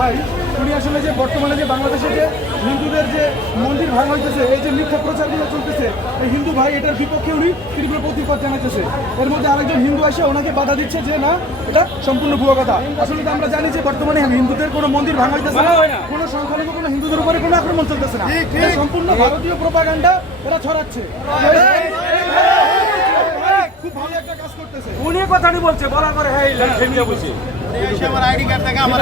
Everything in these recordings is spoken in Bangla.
ভাই উনি আসলে যে বর্তমানে যে বাংলাদেশে যে হিন্দুদের যে মন্দির ভাঙা হইতেছে এই যে মিথ্যা প্রচারগুলো চলতেছে এই হিন্দু ভাই এটার বিপক্ষে উনি তীব্র প্রতিবাদ জানাইতেছে। এর মধ্যে আরেকজন হিন্দু এসে ওনাকে বাধা দিচ্ছে যে না এটা সম্পূর্ণ ভুয়ো কথা। আসলে তো আমরা জানি যে বর্তমানে হিন্দুদের কোনো মন্দির ভাঙা হইতেছে না। কোনো সংখ্যালঘু কোনো হিন্দুদের উপরে কোনো আক্রমণ চলতেছে না। সম্পূর্ণ ভারতীয় প্রপাগান্ডা এরা ছড়াচ্ছে। খুব ভালো একটা কাজ করতেছে। উনি কথাটি বলছে বলার পরে হ্যাঁ বলছি এসে আমার আইডি কার্ড দেখে আমার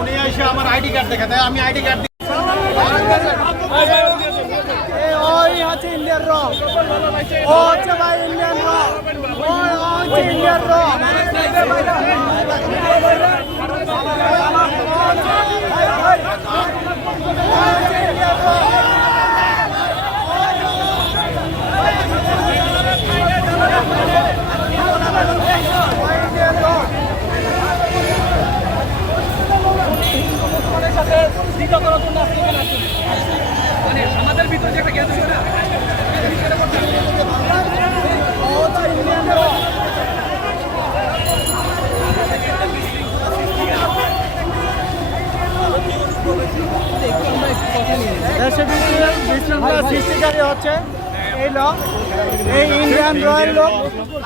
উনি এসে আমার আইডি কার্ড দেয় আমি আইডি কার্ড হচ্ছে ইন্ডিয়ান র। ও হচ্ছে র। আমাদের ভিতরে যে একটা জ্ঞান ছিল না সৃষ্টিকারী হচ্ছে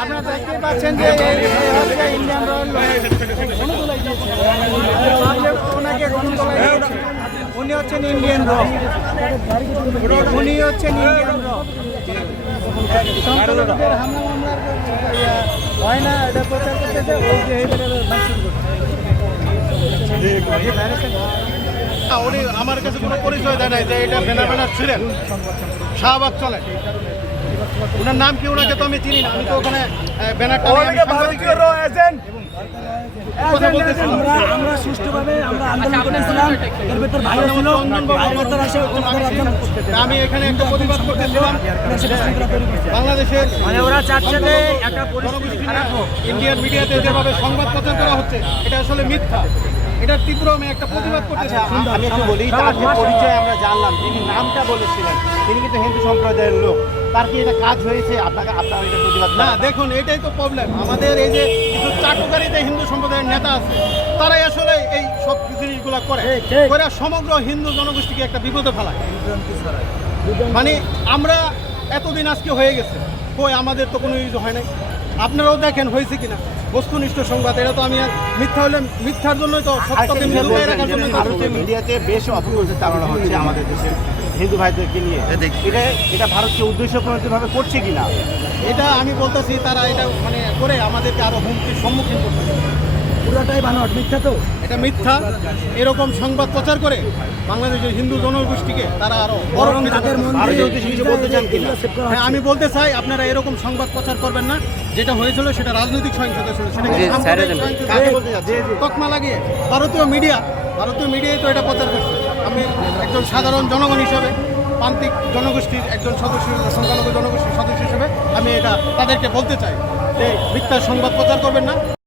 আপনারা দেখতেই পাচ্ছেন যে ইন্ডিয়ান রয়্যাল লোক। উনি হচ্ছেন ইন্ডিয়ান র উনি হচ্ছেন ইন্ডিয়ান র সংখ্যালঘুদের হামলা মামলার হয় না এটা প্রচার করতেছে ওই যে এইবারে ভাঙচুর করছে। না, উনি আমার কাছে কোনো পরিচয় দেয় নাই যে এটা ব্যানার ব্যানার ছিলেন। শাহবাগ চলে ওনার নাম কি? ওনাকে তো আমি চিনি না। আমি তো ওখানে ব্যানারটা নিয়ে আমি সাংবাদিকদের কথা বলতেছিলাম। আমরা আমরা সুষ্ঠুভাবে আমরা আন্দোলন করেছিলাম। এর ভেতর ভাইরা ছিল। ভাইয়ের ভেতর আসে আমি এখানে একটা প্রতিবাদ করতেছিলাম। বাংলাদেশের মানে ওরা চাচ্ছে যে একটা জনগোষ্ঠী নিয়ে ইন্ডিয়ান মিডিয়াতে যেভাবে সংবাদ প্রচার করা হচ্ছে এটা আসলে মিথ্যা। এটার তীব্র আমি একটা প্রতিবাদ করতেছি আমি একটু বলি তার যে পরিচয় আমরা জানলাম যিনি নামটা বলেছিলেন। তিনি কিন্তু হিন্দু সম্প্রদায়ের লোক। তার কি এটা কাজ হয়েছে? আপনাকে আপনার এটা প্রতিবাদ না দেখুন এটাই তো প্রবলেম আমাদের এই যে কিছু চাটুকারিতে হিন্দু সম্প্রদায়ের নেতা আছে তারাই আসলে এই সব জিনিসগুলো করে। করে সমগ্র হিন্দু জনগোষ্ঠীকে একটা বিপদে ফেলায়। মানে আমরা এতদিন আজকে হয়ে গেছে কই আমাদের তো কোনো ইউজ হয় নাই? আপনারাও দেখেন হয়েছে কিনা? বস্তুনিষ্ঠ সংবাদ এটা তো আমি আর মিথ্যা হলে মিথ্যার জন্যই তো সত্যকে লুকিয়ে রাখার জন্য ভারতীয় মিডিয়াতে বেশ অপপ্রচার চালানো হচ্ছে আমাদের দেশে হিন্দু ভাইদেরকে নিয়ে। এটা এটা ভারতকে উদ্দেশ্য প্রণোদিতভাবে করছে কিনা? এটা আমি বলতেছি তারা এটা মানে করে আমাদেরকে আরও হুমকির সম্মুখীন করতেছে পুরোটাই বানোয়াট মিথ্যা তো? এটা মিথ্যা। এরকম সংবাদ প্রচার করে বাংলাদেশের হিন্দু জনগোষ্ঠীকে তারা আরও হ্যাঁ আমি বলতে চাই আপনারা এরকম সংবাদ প্রচার করবেন না। যেটা হয়েছিল সেটা রাজনৈতিক সহিংসতা ছিল তকমা লাগিয়ে ভারতীয় মিডিয়া ভারতীয় মিডিয়ায় তো এটা প্রচার করছে। আমি একজন সাধারণ জনগণ হিসেবে প্রান্তিক জনগোষ্ঠীর একজন সদস্য সংখ্যালঘু জনগোষ্ঠীর সদস্য হিসেবে আমি এটা তাদেরকে বলতে চাই যে মিথ্যা সংবাদ প্রচার করবেন না।